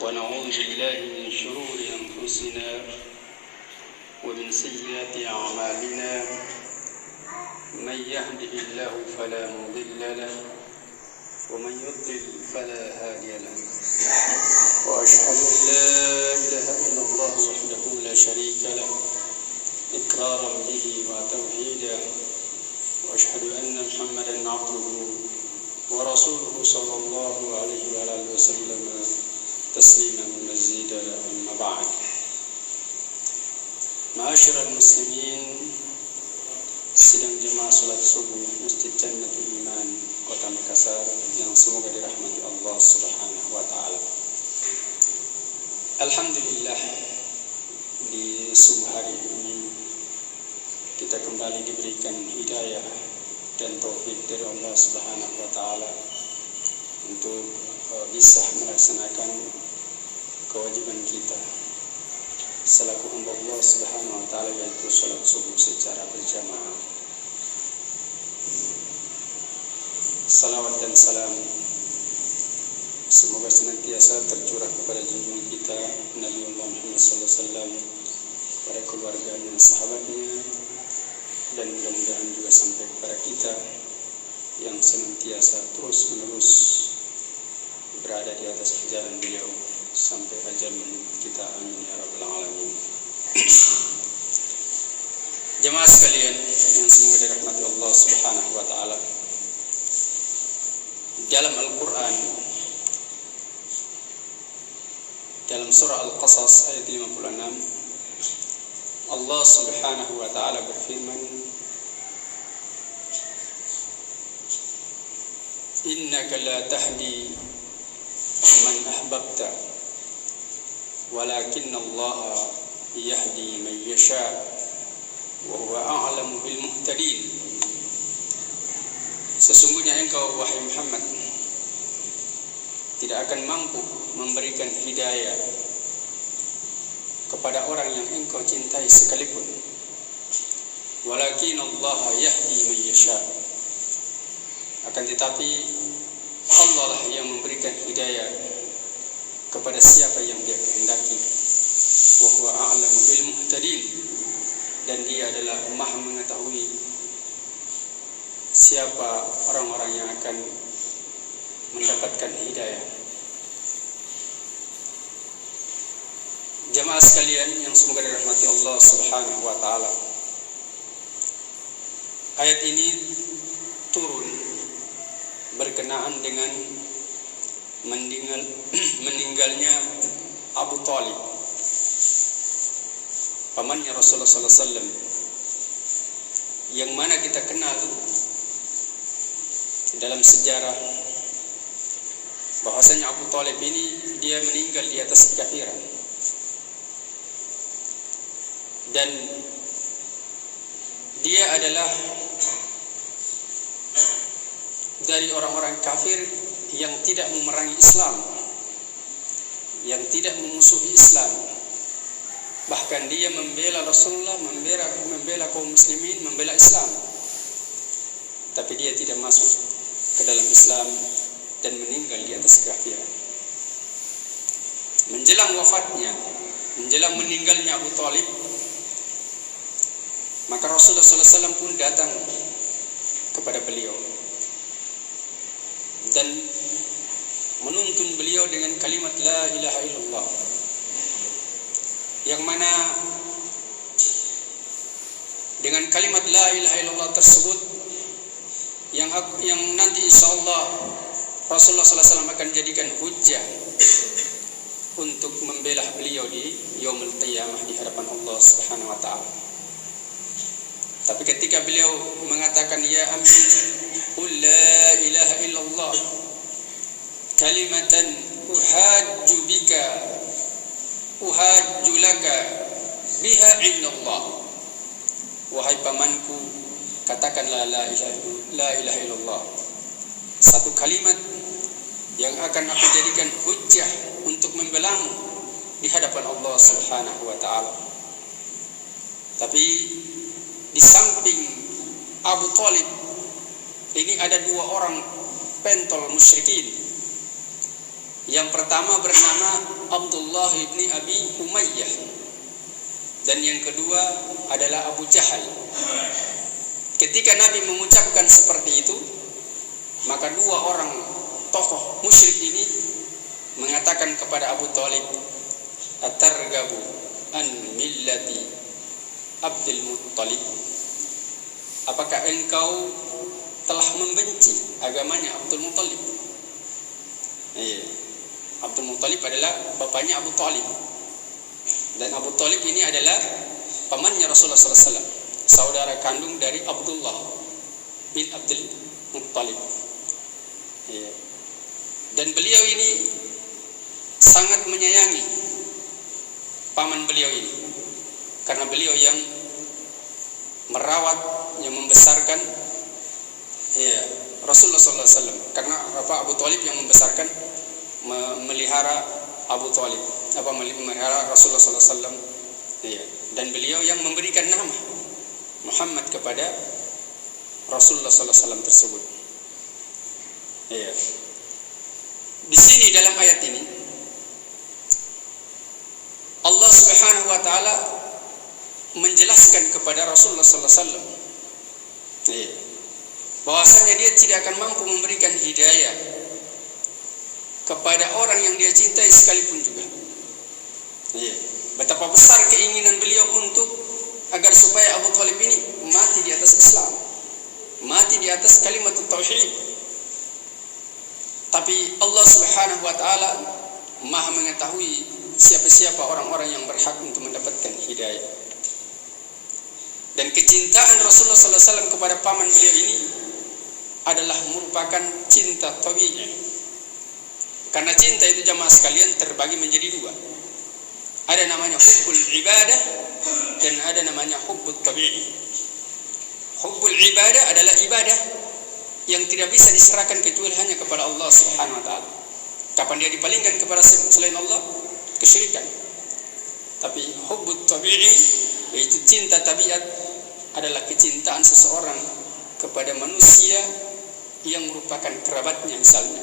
ونعوذ بالله من شرور أنفسنا ومن سيئات أعمالنا من يهده الله فلا مضل له ومن يضلل فلا هادي له وأشهد أن لا إله إلا الله وحده لا شريك له إقرارا به وتوحيدا وأشهد أن محمدا عبده ورسوله صلى الله عليه وآله وسلم تسليما مزيدا أما بعد. Ma'asyiral muslimin, sidang jemaah salat subuh Masjid Jannatul Iman Kota Makassar yang semoga dirahmati Allah Subhanahu wa taala. Alhamdulillah, di subuh hari ini kita kembali diberikan hidayah dan taufik dari Allah Subhanahu wa taala untuk bisa melaksanakan kewajiban kita selaku hamba Allah Subhanahu wa taala, yaitu salat subuh secara berjamaah. Salawat dan salam semoga senantiasa tercurah kepada junjungan kita Nabi Muhammad SAW, kepada keluarganya, sahabatnya, dan mudah-mudahan juga sampai kepada kita yang senantiasa terus-menerus berada di atas jalan beliau sampai ajal kita, amin ya rabbal alamin. Jemaah sekalian yang semoga dirahmati Allah Subhanahu wa taala, dalam Al-Qur'an, dalam surah Al-Qasas ayat 56, Allah Subhanahu wa taala berfirman, innaka la tahdi man ahbabta walakinna Allah yahdi man yasha wa huwa a'lamu bil muhtadin. Sesungguhnya engkau wahai Muhammad tidak akan mampu memberikan hidayah kepada orang yang engkau cintai sekalipun, walakin Allah yahdi man yasha, akan tetapi Allah lah yang memberikan hidayah kepada siapa yang Dia kehendaki. Wa huwa a'lamu bil muhtadin, dan Dia adalah Maha mengetahui siapa orang-orang yang akan mendapatkan hidayah. Jemaah sekalian yang semoga dirahmati Allah Subhanahu wa taala, ayat ini turun berkenaan dengan meninggalnya Abu Talib, pamannya Rasulullah sallallahu alaihi wasallam, yang mana kita kenal dalam sejarah bahwasanya Abu Talib ini dia meninggal di atas kekafiran, dan dia adalah dari orang-orang kafir yang tidak memerangi Islam, yang tidak memusuhi Islam. Bahkan dia membela Rasulullah, membela kaum muslimin, membela Islam. Tapi dia tidak masuk ke dalam Islam dan meninggal di atas kekafiran. Menjelang wafatnya, menjelang meninggalnya Abu Talib, maka Rasulullah SAW pun datang kepada beliau dan menuntun beliau dengan kalimat la ilaha illallah, yang mana dengan kalimat la ilaha illallah tersebut yang nanti insyaallah Rasulullah SAW akan jadikan hujjah untuk membela beliau di yaumul qiyamah di hadapan Allah Subhanahu wa taala. Tapi ketika beliau mengatakan ya amin qul la ilaha illallah kalimatan uhajju laka biha indallah, wahai pamanku, katakanlah la ilaha illallah, satu kalimat yang akan aku jadikan hujjah untuk membelamu di hadapan Allah Subhanahu wa taala. Tapi di samping Abu Talib ini ada dua orang pentol musyrikin Yang pertama bernama Abdullah ibni Abi Umayyah, dan yang kedua adalah Abu Jahal. Ketika Nabi mengucapkan seperti itu, maka dua orang tokoh musyrik ini mengatakan kepada Abu Thalib, "Atargabu an millati Abdul Muttalib?" Apakah engkau telah membenci agamanya Abdul Muttalib? Abdul Muttalib adalah bapaknya Abu Thalib, dan Abu Thalib ini adalah pamannya Rasulullah SAW, saudara kandung dari Abdullah bin Abdul Muttalib. Dan beliau ini sangat menyayangi paman beliau ini, karena beliau yang merawat, yang membesarkan Rasulullah SAW. Karena Abu Thalib yang membesarkan, memelihara Abu Thalib, memelihara Rasulullah SAW. Dan beliau yang memberikan nama Muhammad kepada Rasulullah SAW tersebut. Di sini dalam ayat ini Allah Subhanahu wa taala menjelaskan kepada Rasulullah SAW bahwasanya dia tidak akan mampu memberikan hidayah kepada orang yang dia cintai sekalipun juga. Betapa besar keinginan beliau untuk agar supaya Abu Thalib ini mati di atas Islam, mati di atas kalimat tauhid. Tapi Allah Subhanahu wa taala Maha mengetahui siapa-siapa orang-orang yang berhak untuk mendapatkan hidayah. Dan kecintaan Rasulullah SAW kepada paman beliau ini adalah merupakan cinta tabi'i. Karena cinta itu jamaah sekalian terbagi menjadi dua. Ada namanya hubbul ibadah dan ada namanya hubbut tabi'i. Hubbul ibadah adalah ibadah yang tidak bisa diserahkan kecuali hanya kepada Allah Subhanahu wa taala. Kapan dia dipalingkan kepada selain Allah, kesyirikan. Tapi hubbut tabi'i, yaitu cinta tabiat, adalah kecintaan seseorang kepada manusia yang merupakan kerabatnya, misalnya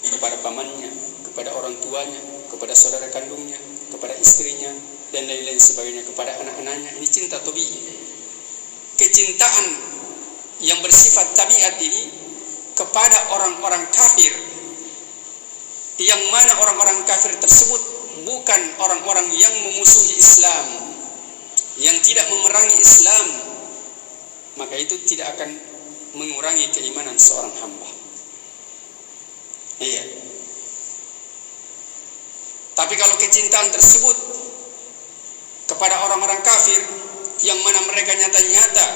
kepada pamannya, kepada orang tuanya, kepada saudara kandungnya, kepada istrinya, dan lain-lain sebagainya, kepada anak-anaknya. Ini cinta tabi'i. Kecintaan yang bersifat tabiat ini kepada orang-orang kafir, yang mana orang-orang kafir tersebut bukan orang-orang yang memusuhi Islam, yang tidak memerangi Islam, maka itu tidak akan mengurangi keimanan seorang hamba. Tapi kalau kecintaan tersebut kepada orang-orang kafir, yang mana mereka nyata-nyata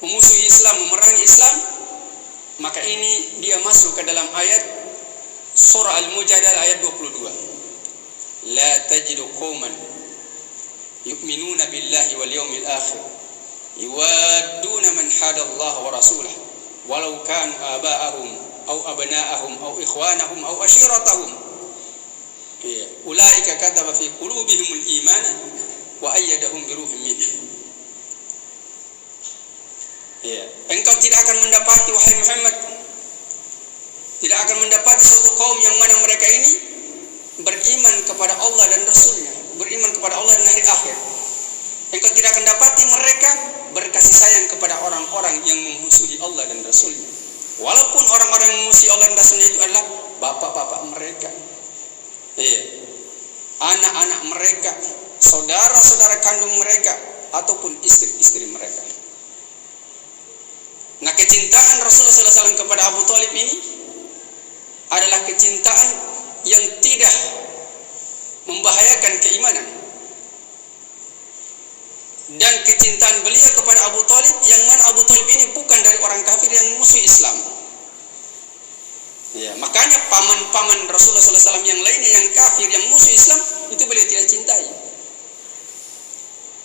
memusuhi Islam, memerangi Islam, maka ini dia masuk ke dalam ayat surah Al-Mujadalah ayat 22. La tajidu qauman yu'minuna billahi wal yawmil akhir yuwadduna man hada Allah wa rasulah walau kanu aba'ahum aw abna'ahum aw ikhwanahum aw ashiratahum ulaika kataba fi qulubihimul imana wa ayyadahum bi ruhin minhu. Engkau tidak akan mendapati, wahai Muhammad, tidak akan mendapati suatu kaum yang mana mereka ini beriman kepada Allah dan Rasulnya, beriman kepada Allah dan hari akhir. Engkau tidak akan dapati mereka berkasih sayang kepada orang-orang yang memusuhi Allah dan Rasulnya, walaupun orang-orang yang memusuhi Allah dan Rasulnya itu adalah bapak-bapak mereka, anak-anak mereka, saudara-saudara kandung mereka, ataupun istri-istri mereka. Nah, kecintaan Rasulullah SAW kepada Abu Thalib ini adalah kecintaan yang tidak membahayakan keimanan. Dan kecintaan beliau kepada Abu Thalib, yang mana Abu Thalib ini bukan dari orang kafir yang musuh Islam. Makanya paman-paman Rasulullah SAW yang lainnya yang kafir, yang musuh Islam, itu beliau tidak cintai.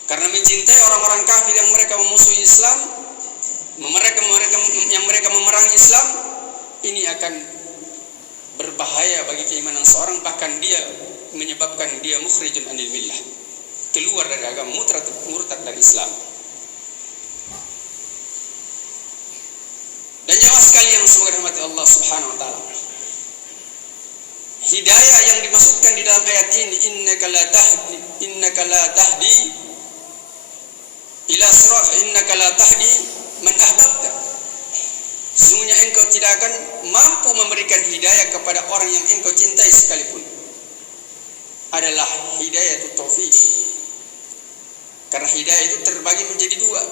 Karena mencintai orang-orang kafir yang mereka memusuhi Islam, mereka memerangi Islam, ini akan berbahaya bagi keimanan seorang, bahkan dia menyebabkan dia mukhrijun anil millah, keluar dari agama, murtad dari Islam. Dan jemaah sekalian semoga dirahmati Allah Subhanahu wa taala, hidayah yang dimaksudkan di dalam ayat ini, innaka la tahdi ila sirat, innaka la tahdi man ahbabta. Sesungguhnya engkau tidak akan mampu memberikan hidayah kepada orang yang engkau cintai sekalipun. Adalah hidayah itu taufik. Karena hidayah itu terbagi menjadi dua.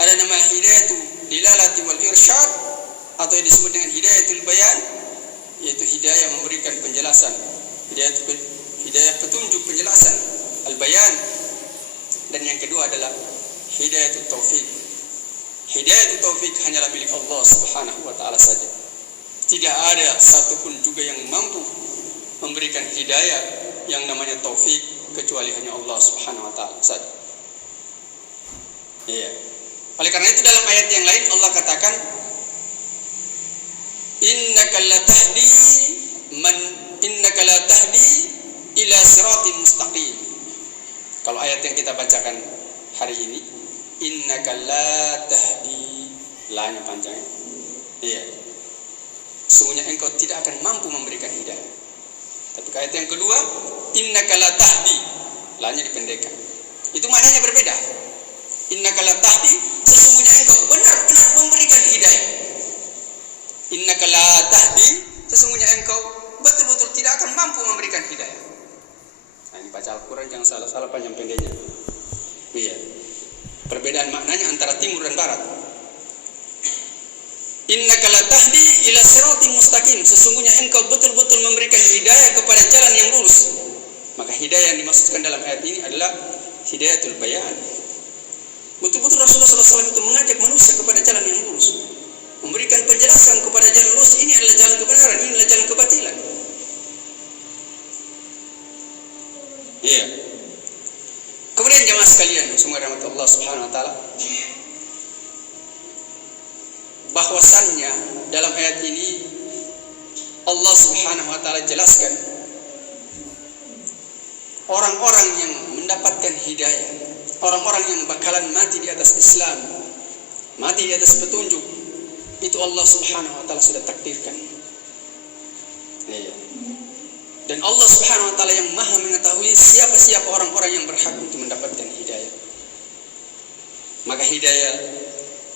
Ada nama hidayah itu dilalati wal irsyad, atau yang disebut dengan hidayatul bayan, yaitu hidayah memberikan penjelasan, hidayah petunjuk penjelasan, al-bayan. Dan yang kedua adalah hidayatul taufik. Hidayatul taufik hanyalah milik Allah Subhanahu wa taala saja. Tidak ada satupun juga yang mampu memberikan hidayah yang namanya taufik kecuali hanya Allah Subhanahu wa taala saja. Iya. Oleh karena itu dalam ayat yang lain Allah katakan, innaka la tahdi ila siratin mustaqim. Kalau ayat yang kita bacakan hari ini, innaka la tahdi, la-nya panjang. Iya. Sesungguhnya engkau tidak akan mampu memberikan hidayah. Tapi ayat yang kedua, innaka la tahdi, la-nya dipendekkan. Itu maknanya berbeda. Innaka la tahdi, sesungguhnya engkau benar-benar memberikan hidayah. Innaka la tahdi, sesungguhnya engkau betul-betul tidak akan mampu memberikan hidayah. Nah, ini baca Al-Quran jangan salah-salah panjang pendeknya. Iya. Perbedaan maknanya antara timur dan barat. Innaka la tahdi ila siratin mustaqim, sesungguhnya engkau betul-betul memberikan hidayah kepada jalan yang lurus. Maka hidayah yang dimaksudkan dalam ayat ini adalah hidayatul bayan. Betul-betul Rasulullah SAW itu mengajak manusia kepada jalan yang lurus, memberikan penjelasan kepada jalan lurus. Ini adalah jalan kebenaran, ini adalah jalan kebatilan. Iya. Kemudian jemaah sekalian, semoga rahmat Allah Subhanahu wa taala, bahwasannya dalam ayat ini Allah Subhanahu wa taala jelaskan orang-orang yang mendapatkan hidayah, orang-orang yang bakalan mati di atas Islam, mati di atas petunjuk, itu Allah Subhanahu wa taala sudah takdirkan. Iya. Dan Allah Subhanahu wa taala yang Maha mengetahui siapa-siapa orang-orang yang berhak untuk mendapatkan hidayah. Maka hidayah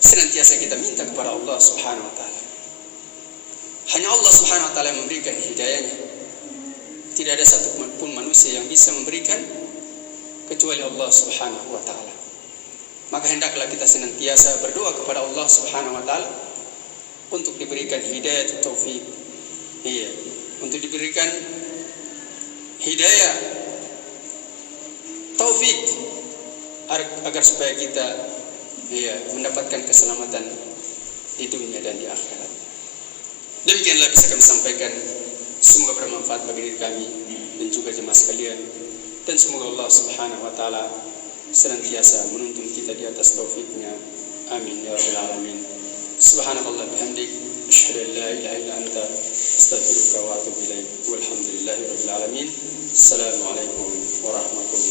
senantiasa kita minta kepada Allah Subhanahu wa taala. Hanya Allah Subhanahu wa taala yang memberikan hidayahnya. Tidak ada satupun manusia yang bisa memberikan kecuali Allah Subhanahu wa taala. Maka hendaklah kita senantiasa berdoa kepada Allah Subhanahu wa taala untuk diberikan hidayah taufik. Iya, untuk diberikan hidayah taufik agar supaya kita mendapatkan keselamatan di dunia dan di akhirat. Demikianlah bisa kami sampaikan. Semoga bermanfaat bagi diri kami dan juga jemaah sekalian, dan semoga Allah Subhanahu wa taala senantiasa menuntun kita di atas taufiknya. Amin ya rabbal alamin. Subhanallah bihamdik, asyhadu an la ilaha illa anta, astaghfiruka wa atubu ilaik. Walhamdulillahi rabbil alamin. Assalamualaikum warahmatullahi